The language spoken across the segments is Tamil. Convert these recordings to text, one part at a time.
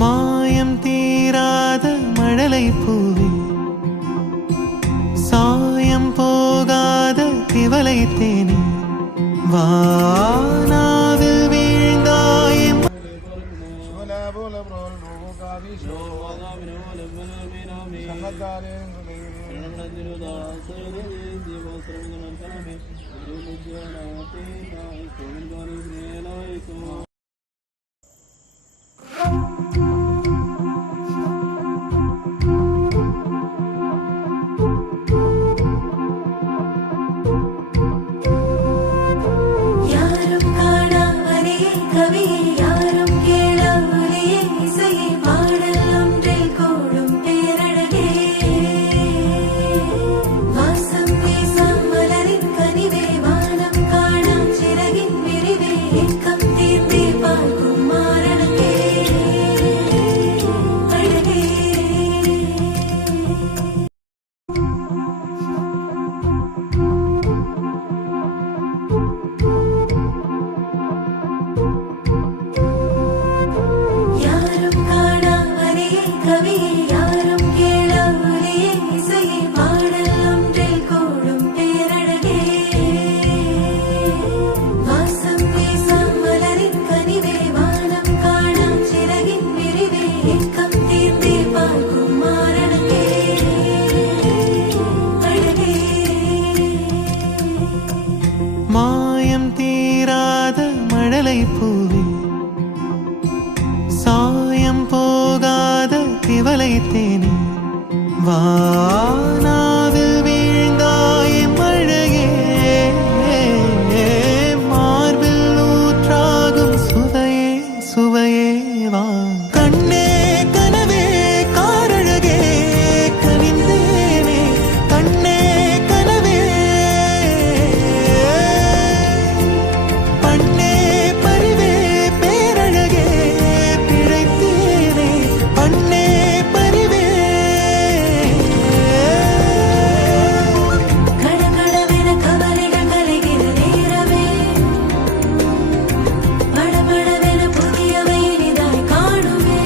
மாயம் தீராத மழலை பூவே, சாயம் போகாத திவலை தேனே, வானாவில் வீழ்ந்தாய் மாயம் தீராத மழலை பூவே, சாயம் போகாத திவலை தேனே, வானாவில் வீழ்ந்தாய் மழையே, மார்பில் ஊற்றாகும் சுவையே சுவையே வா கண்ணே கனவே காரழகே கனிந்தேனே, கண்ணே கனவே பண்ணே பரிவே பேரழகே பிழைத்தேனே, பண்ணே பரிவே கடகடவென கவலைகள் கலைகிற நேரமே, படபடவென புதியவை இனிதாய் காணுமே,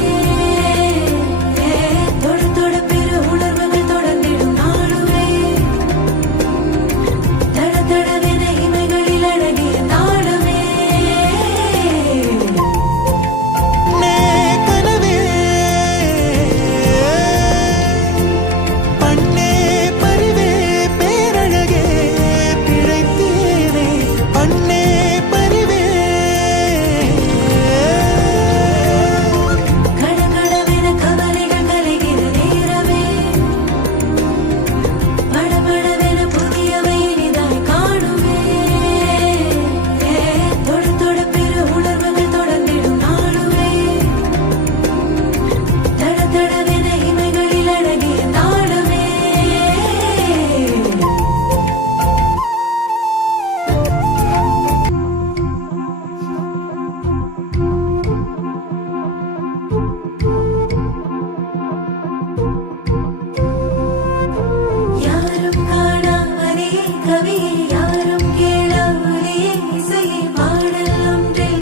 தொட தொட பெரு உணர்வுகள் தொடர்ந்திடும் நாளுமே, தட தடவென இமைகளில் அழகிய தாளமே, கனவே பண்ணே பரிவே பேரழகே பிழைத்தேனே, பண்ணே பரிவே கடகடவென கவலைகள் கலைகிற நேரமே, படபடவென புதியவை இனிதாய் காணுமே, தொட தொட பெரு உணர்வுகள் தொடர்ந்திடும் நாளுமே, தட தடவென இமைகளில் அழகிய தாளமே. யாரும் காணா வரியை கவியை, யாரும் கேளா ஒலியை இசையை, பாடல் ஒன்றில்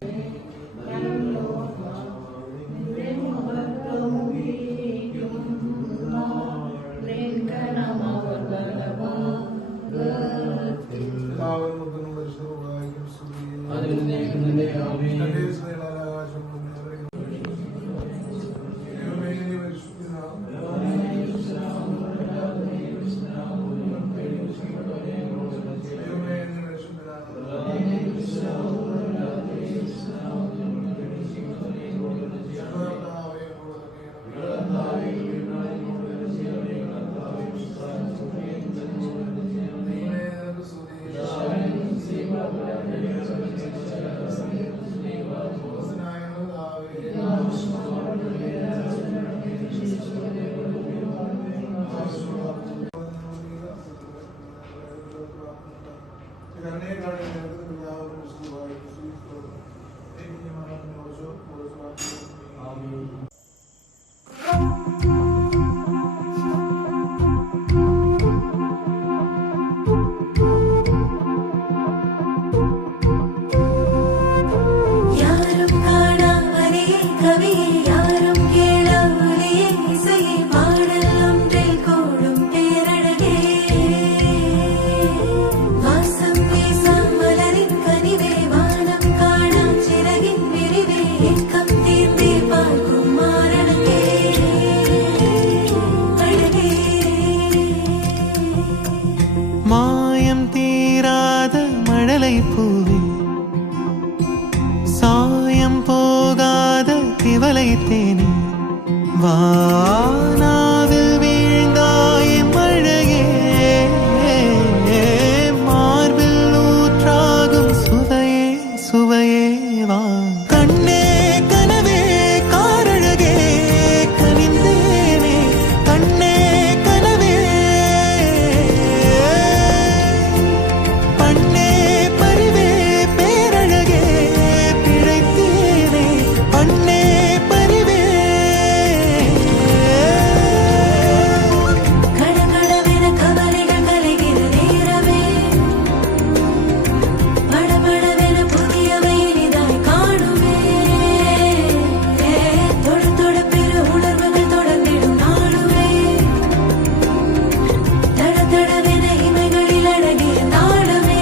Amen. யாரும் காணா வரியே கவியே யாரும் கேளா ஒலியே இசையே பாடல் ஒன்றில் கூடும் பேரழகே வாசம் வீசாம் மலரின் கனிவே வானம் காணா சிறகின் விரிவே ஏக்கம் தீர்ந்தே பார்க்கும் மாரணகே அழகே மாயம் தீராத மழலை பூவே சாயம் போகாத திவலை தேனே வானாவில் வீழ்ந்தாய் மழையே மார்பில் ஊற்றாகும் சுவையே சுவையே வா கண்ணே கனவே காரழகே கனிந்தேனே கண்ணே கனவே பண்ணே பரிவே பேரழகே பிழைத்தேனே பண்ணே பரிவே கடகடவென கவலைகள் கலைகிற நேரமே படபடவென புதியவை இனிதாய் காணுமே தொட தொட பெரு உணர்வுகள் தொடர்ந்திடும் நாளுமே தட தடவென இமைகளில் அழகிய தாளமே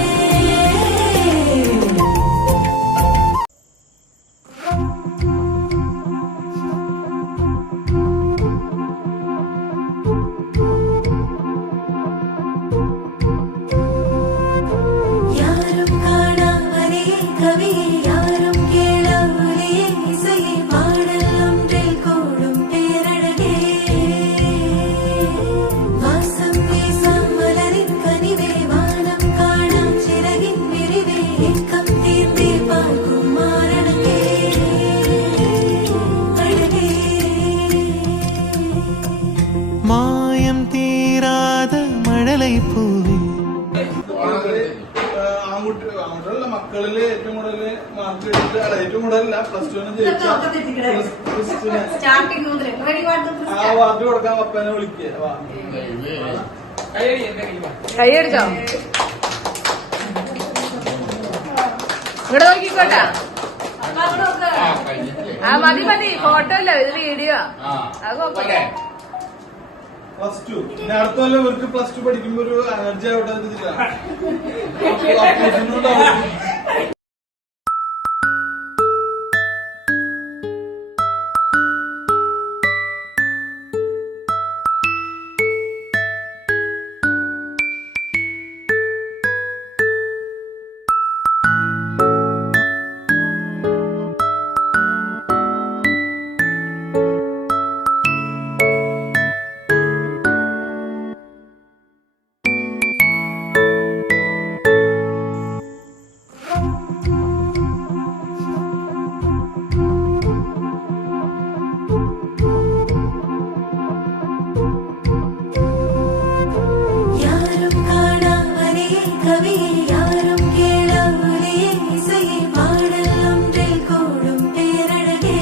யாரும் காணா வரியே கவியே யாரும் கேளா ஒலியே இசையே பாடல் ஒன்றில் கூடும் பேரழகே வாசம் வீசாம் மலரின் கனிவே வானம் காணா சிறகின் விரிவே ஏக்கம் தீர்ந்தே பார்க்கும் மாரணகே அழகே மாயம் தீராத மழலை പൂവേ ആൺകുട്ടികളുടെ മക്കളില് ഏറ്റവും കൂടുതൽ മാർക്ക് എടുത്ത് ഏറ്റവും കൂടുതലല്ല പ്ലസ് ടുവിന് ജയിച്ച ക്രിസ്റ്റിനെ സ്റ്റാർട്ടിംഗ് മുതൽ റെഡി ആ വാർഡ് കൊടുക്കാൻ പപ്പനെ വിളിക്കുക വാ. കൈയടിച്ചോ ഇവിടെ നോക്കിക്കോട്ടെ ആ മതി മതി ഫോട്ടോ അല്ല ഇത് വീഡിയോ അത് നോക്കട്ടെ പ്ലസ് ടു പിന്നെ അടുത്ത കൊല്ലം ഇവർക്ക് പ്ലസ് ടു പഠിക്കുമ്പോ ഒരു എനർജി ആവട്ടെ എന്ന് വെച്ചിട്ടാ. யாரும் காணா வரியே கவியே யாரும் கேளா ஒலியே இசையே பாடல் ஒன்றில் கூடும் பேரழகே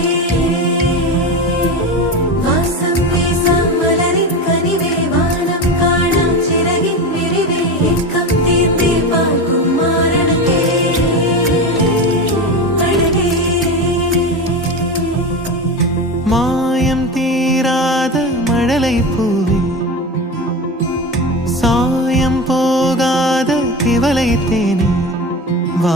வாசம் வீசாம் மலரின் கனிவே வானம் காணா சிறகின் விரிவே ஏக்கம் தீர்ந்தே பார்க்கும் மாரணகே அழகே மாயம் தீராத மழலை பூவே சாயம் போகாத திவலை தேனே வா